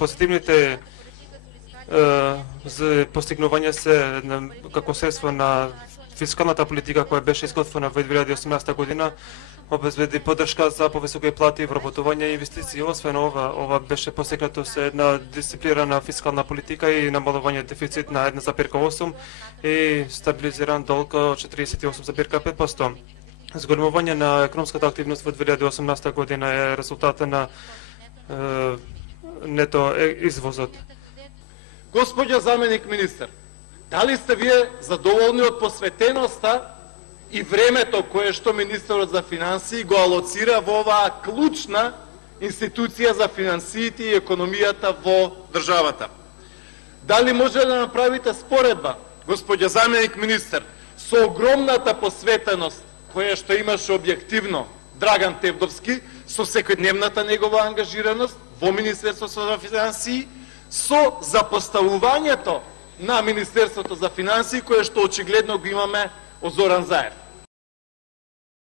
позитивните за постигнување се како средство на фискалната политика која беше изготвена во 2018 година, обезбеди поддршка за повисоки плати, вработување и инвестиции. Освен ова беше постигнато со една дисциплинирана фискална политика и намалување дефицит на 1,8 и стабилизиран долг од 48,5%. Зголемување на економската активност во 2018 година е резултата на нето извозот. Господја заменик министер, дали сте вие задоволни од посветеноста и времето кое што министерот за финансии го алоцира во оваа клучна институција за финансиите и економијата во државата? Дали може да направите споредба, господја заменик министер, со огромната посветеност која што имаше објективно Драган Тевдовски, со секојдневната негова ангажираност во Министерството за финансии, со запоставувањето на Министерството за финансии, кое што очигледно го имаме од Зоран Заев?